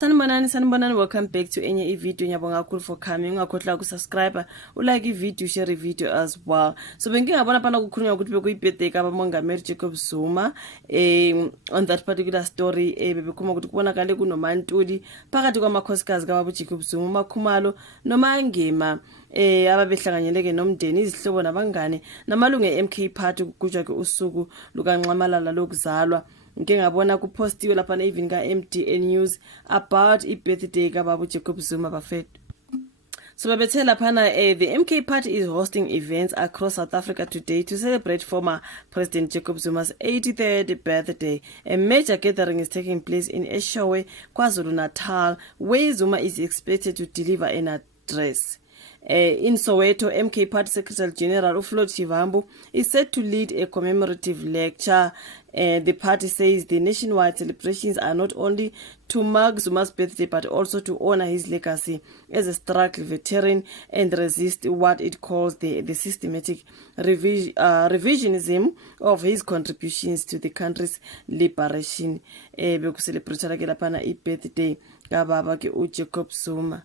Sanibonani, welcome back to enye video. Ngiyabonga kakhulu for coming. Ungakhohlwa ukusubscribe, ulike video, share video as well. So bengingabona phana kukhulunywa ukuthi bekuyibirthday kaMongameli Jacob Zuma. On that particular story bebekhuluma ukuthi kubonakale kunoMaNtuli phakathi kwamakhosikazi kaBaba Jacob Zuma, uMakhumalo noMangema ababehlanganyeleke nomndeni, izihlobo nabangane namalungu eMK Party ukugujwa ke usuku lukaNxamalala lokuzalwa. Ngengabona kupostiwe lapha na even ka MDN News about birthday kaBaba Jacob Zuma bafethu. So babethela phana the MK Party is hosting events across South Africa today to celebrate former President Jacob Zuma's 83rd birthday. A major gathering is taking place in Eshowe, KwaZulu-Natal, where Zuma is expected to deliver an address. In Soweto, MK Party Secretary General Uflo Chivambu is set to lead a commemorative lecture. The party says the nationwide celebrations are not only to mark Zuma's birthday but also to honor his legacy as a struggle veteran and resist what it calls the systematic revisionism of his contributions to the country's liberation. Bekuselebrate ke lapha birthday kaBaba ke uJacob Zuma.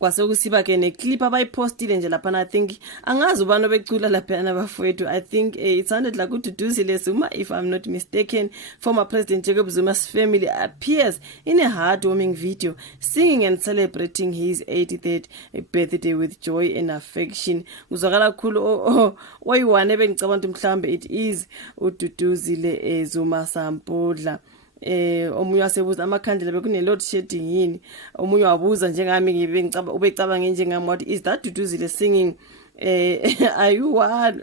Kwasekusiba ke neclip abayipostile nje lapha. I think angazi ubani obecula lapha nabafowethu. I think it sounded like uDuduzile Zuma, if I'm not mistaken. Former President Jacob Zuma's family appears in a heartwarming video singing and celebrating his 83rd birthday with joy and affection. Uzakala khulu oyiwane ebengicabanga mhlambe it is uDuduzile Zuma Sampudla. Omunye wasebuza amakhandlela bekune load shedding yini, omunye wabuza njengami ngibengicaba ubecabanga njengami what is that Duduzile singing. Are you one?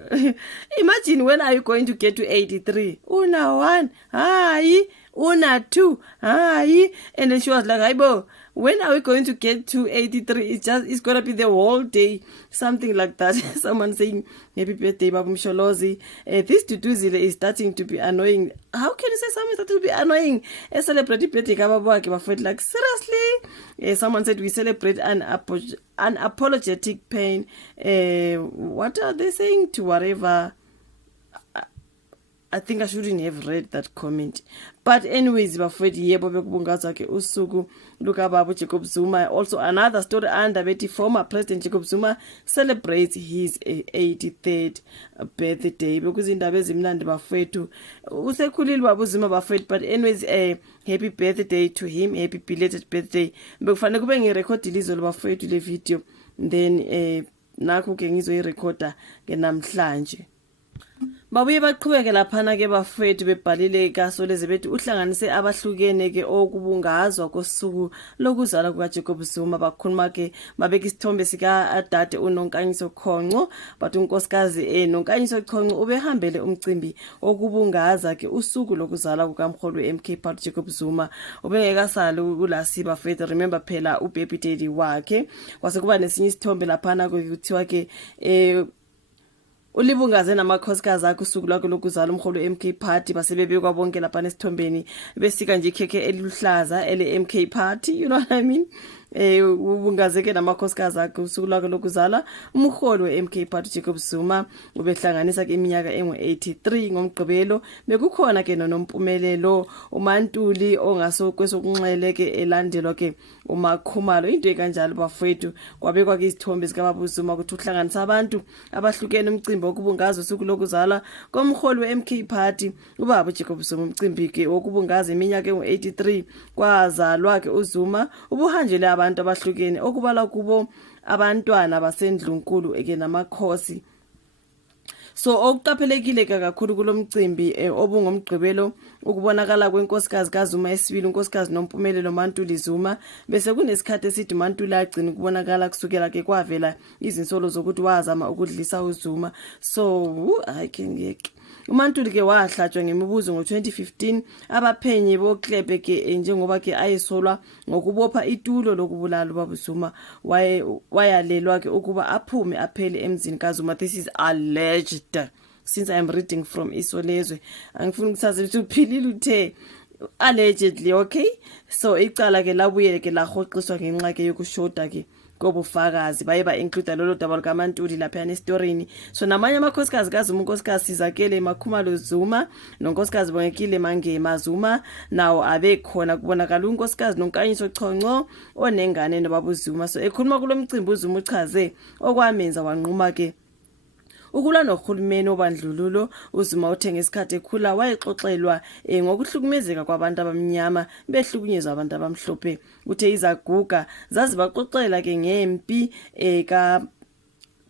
Imagine, when are you going to get to 83? Una one, hayi, una two, hayi. And then she was like, "Aibo, when are we going to get to 83? It's gonna be the whole day," something like that. Someone saying happy birthday Babu Msholozi. This Duduzile is starting to be annoying. How can you say something that will be annoying? A celebrate birthday kababa ke, like seriously. Someone said we celebrate an unapologetic pain. What are they saying to whatever? I think I shouldn't have read that comment. But anyways, bafowethu yebo bekubungazwa ke usuku lukaBaba Jacob Zuma. Also another story under bethi former President Jacob Zuma celebrates his 83rd birthday. Bekuzindaba ezimnandi bafowethu. Usekhulile Baba Zuma bafowethu, but anyways happy birthday to him, happy belated birthday. Bekufanele kube ngirecord lizolo bafowethu le video, then nakho ke ngizoyirecorda ke namhlanje. Babuye baqhubeke laphana ke bafowethu bebhalile kaSoleze bethi uhlanganise abahlukene ke okubungazwa kosuku lokuzalwa kukaJacob Zuma. Bakhuluma ke babeka isithombe sika Adade uNonkanyiso Khonco, but unkosikazi Nonkanyiso Khonco ubehambele umcimbi okubungaza ke usuku lokuzalwa kukamkhulu weMK Party Jacob Zuma. Ubengekasali kulasi bafowethu, remember phela ubaby daddy wakhe. Kwase kuba nesinye isithombe laphana kuthiwa ke ulibungaze namakhosikazi akhe usuku lwakhe lokuzalwa umkhulu weMK Party. Basebebekwa bonke lapha nesithombeni besika nje ikhekhe eliluhlaza ele MK Party, you know what I mean. Ubungazeke namakhosikazi akhe usuku lwakhe lokuzalwa umkhulu weMK Party Jacob Zuma. Ubehlanganisa ke iminyaka engu-83 ngomgqibelo. Bekukhona ke noNompumelelo uMaNtuli ongasokwesokunxele ke elandelwa ke uMakhumalo. Into ekanjalo bafowethu, kwabekwa ke izithombe zikaBaba Zuma ukuthi uhlanganisa abantu abahlukene umcimbi wokubungaza usuku lokuzalwa komkhulu weMK Party uBaba Jacob Zuma. Umcimbi ke wokubungaza iminyaka engu-83 kwazalwa ke uZuma ubuhanjele abantu abahlukene okubala kubo abantwana basendlunkulu eke namakhosi. So okuqaphelekile kakhulu kulomcimbi obungomgqibelo ukubonakala kwenkosikazi kaZuma esibili, unkosikazi noMpumelelo Mantuli Zuma. Bese kunesikhathi esithi uMaNtuli agcina ukubonakala kusukela ke kwavela izinsolo zokuthi wazama ukudlisa uZuma. So I can ngeke uMaNtuli ke wahlatshwa ngemibuzo ngo-2015 abaphenyi boklebe ke njengoba ke ayesolwa ngokubopha itulo lokubulala uBaba Zuma. Wayalelwa ke ukuba aphume aphele emzini kaZuma. This is alleged, since I am reading from Isolezwe. Angifuni ukuthaza ukuthi uphilile uthe allegedly, okay. So icala ke labuye ke lahoqiswa ngenxa ke yokushoda ke kobufakazi baye ba-include lolo daba lukaMaNtuli laphayana esitorini. So namanye amakhosikazi kaZuma, unkosikazi Sizakele Makhumalo Zuma nonkosikazi Bongekile Mangema Zuma nawo abekhona. Kubonakala unkosikazi noNkanyiso Chonco onengane noBaba Zuma. So ekhuluma kulo mcimbi uZuma uchaze okwamenza wanquma-ke ukulwa nohulumeni obandlululo. uZuma uthe ngesikhathi ekhula wayexoxelwa ngokuhlukumezeka kwabantu abamnyama behlukunyezwa abantu abamhlophe. Uthe izaguga zazibaxoxela-ke ngempi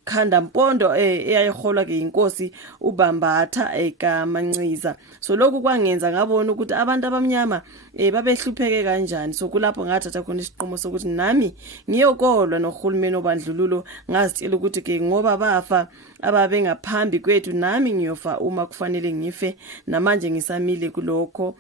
Khandampondo eyayiholwa ke inkosi uBambatha kaManciza. So lokhu kwangenza ngabona ukuthi abantu abamnyama babehlupheke kanjani. So kulapho ngathatha khona isiqomo sokuthi nami ngiyokolwa nohulumeni obandlululo, ngazitshela ukuthi ke ngoba bafa ababe ngaphambi kwethu nami ngiyofa uma kufanele ngife, namanje ngisamile kulokho.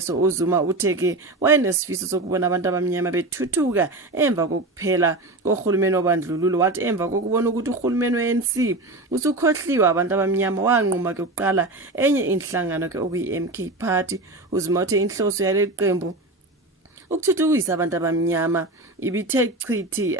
So uZuma uthe ke wayenesifiso sokubona abantu abamnyama bethuthuka emva kokuphela kohulumeni obandlululo. Wathi emva kokubona ukuthi uhulumeni we-ANC usukhohliwe abantu abamnyama, wanquma ke ukuqala enye inhlangano ke okuyi-MK Party. uZuma uthe inhloso yale qembu ukuthuthukisa abantu abamnyama ibithe chithi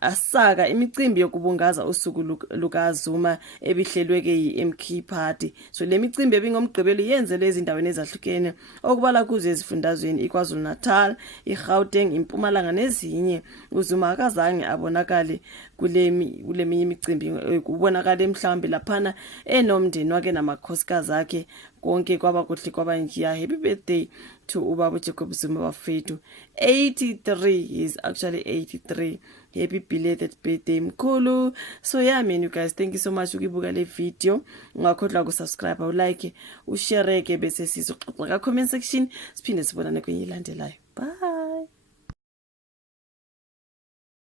asaka imicimbi yokubungaza usuku lukaZuma ebihlelwe-ke yi-MK Party. So le micimbi ebingomgqibelo yenzelwe ezindaweni ezahlukene okubala kuzo ezifundazweni iKwaZulu Natal, iGauteng, iMpumalanga nezinye. uZuma akazange abonakale kule minye imicimbi, kubonakala mhlawumbe laphana enomndeni wake namakhosikazi akhe. Konke kwaba kuhle kwaba njiya. Happy birthday to ubaba Jacob Zuma bafethu 83. He's actually 83. Happy belated birthday mkhulu. So yeah man, you guys, thank you so much ukubuka le video. Ungakhohlwa ukusubscribe, ulike, ushare ke bese sizoxoxa ka comment section. Siphinde sibonane kwenye ilandelayo. Bye.